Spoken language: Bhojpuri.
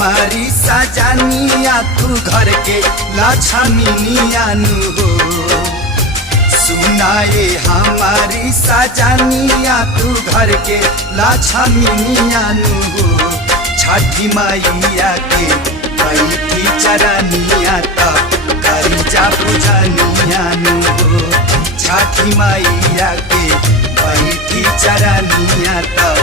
हमारी सजनिया तू घर के लक्ष्मीनिया नु हो। सुनाए हमारी सजनिया तू घर के लक्ष्मीनिया नु हो। छठी मैया के बैठी चरनिया त करी जा पूजनिया नु हो। छठी मैया के बैठी चरनिया त